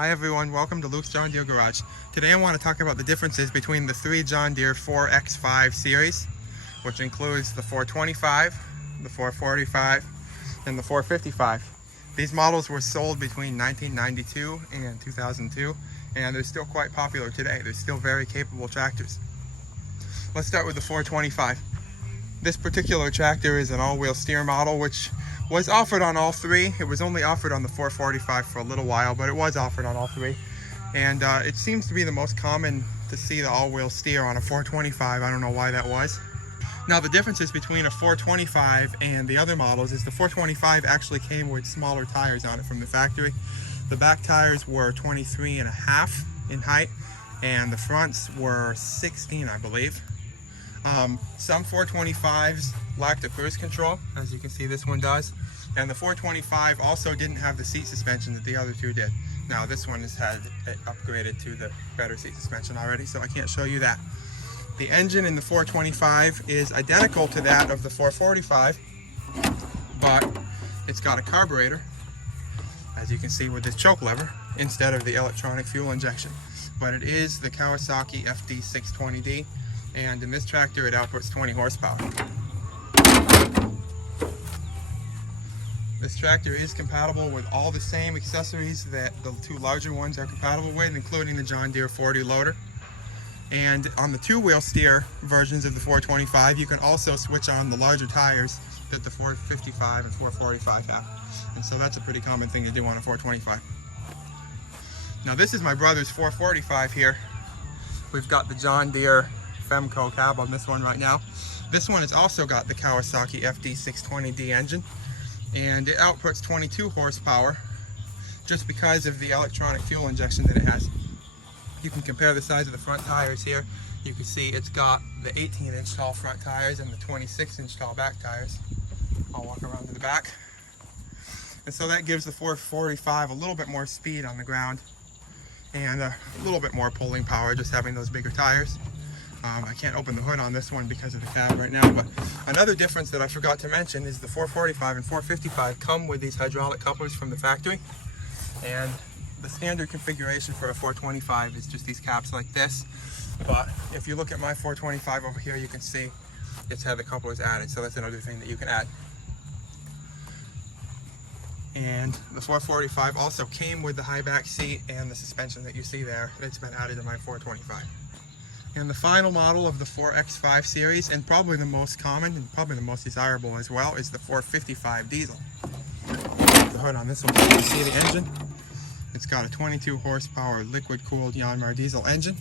Hi everyone, welcome to Luke's John Deere Garage. Today I want to talk about the differences between the three John Deere 4X5 series, which includes the 425, the 445, and the 455. These models were sold between 1992 and 2002, and they're still quite popular today. They're still very capable tractors. Let's start with the 425. This particular tractor is an all-wheel steer model, which was offered on all three. It was only offered on the 445 for a little while, but it was offered on all three. And it seems to be the most common to see the all-wheel steer on a 425. I don't know why that was. Now the differences between a 425 and the other models is the 425 actually came with smaller tires on it from the factory. The back tires were 23.5 in height, and the fronts were 16, I believe. Some 425s lacked a cruise control, as you can see this one does, and the 425 also didn't have the seat suspension that the other two did. Now this one has had it upgraded to the better seat suspension already, so I can't show you that. The engine in the 425 is identical to that of the 445, but it's got a carburetor, as you can see with this choke lever, instead of the electronic fuel injection. But it is the Kawasaki FD620D, and in this tractor it outputs 20 horsepower. This tractor is compatible with all the same accessories that the two larger ones are compatible with, including the John Deere 40 loader. And on the two-wheel steer versions of the 425, you can also switch on the larger tires that the 455 and 445 have. And so that's a pretty common thing to do on a 425. Now this is my brother's 445 here. We've got the John Deere Femco cab on this one right now. This one has also got the Kawasaki FD620D engine, and it outputs 22 horsepower just because of the electronic fuel injection that it has. You can compare the size of the front tires here. You can see it's got the 18-inch tall front tires and the 26-inch tall back tires. I'll walk around to the back. And so that gives the 445 a little bit more speed on the ground and a little bit more pulling power just having those bigger tires. I can't open the hood on this one because of the cab right now, but another difference that I forgot to mention is the 445 and 455 come with these hydraulic couplers from the factory, and the standard configuration for a 425 is just these caps like this. But if you look at my 425 over here, you can see it's had the couplers added, so that's another thing that you can add. And the 445 also came with the high back seat and the suspension that you see there. It's been added to my 425. And the final model of the 4X5 series, and probably the most common and probably the most desirable as well, is the 455 diesel. The hood on this one, you can see the engine. It's got a 22 horsepower liquid cooled Yanmar diesel engine.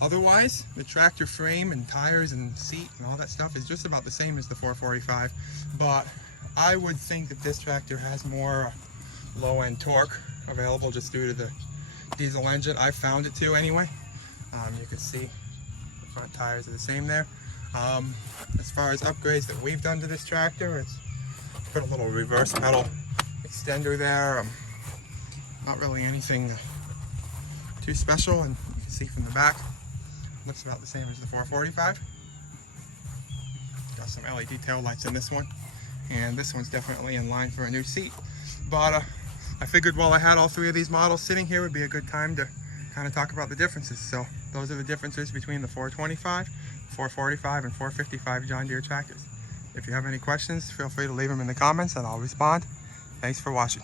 Otherwise, the tractor frame and tires and seat and all that stuff is just about the same as the 445, but I would think that this tractor has more low-end torque available just due to the diesel engine. I found it to anyway. You can see the front tires are the same there. As far as upgrades that we've done to this tractor, it's put a little reverse pedal extender there. Not really anything too special, and you can see from the back, looks about the same as the 445. Got some LED tail lights in this one, and this one's definitely in line for a new seat. But I figured while I had all three of these models sitting here, would be a good time to kind of talk about the differences. So those are the differences between the 425, 445, and 455 John Deere tractors. If you have any questions, feel free to leave them in the comments and I'll respond. Thanks for watching.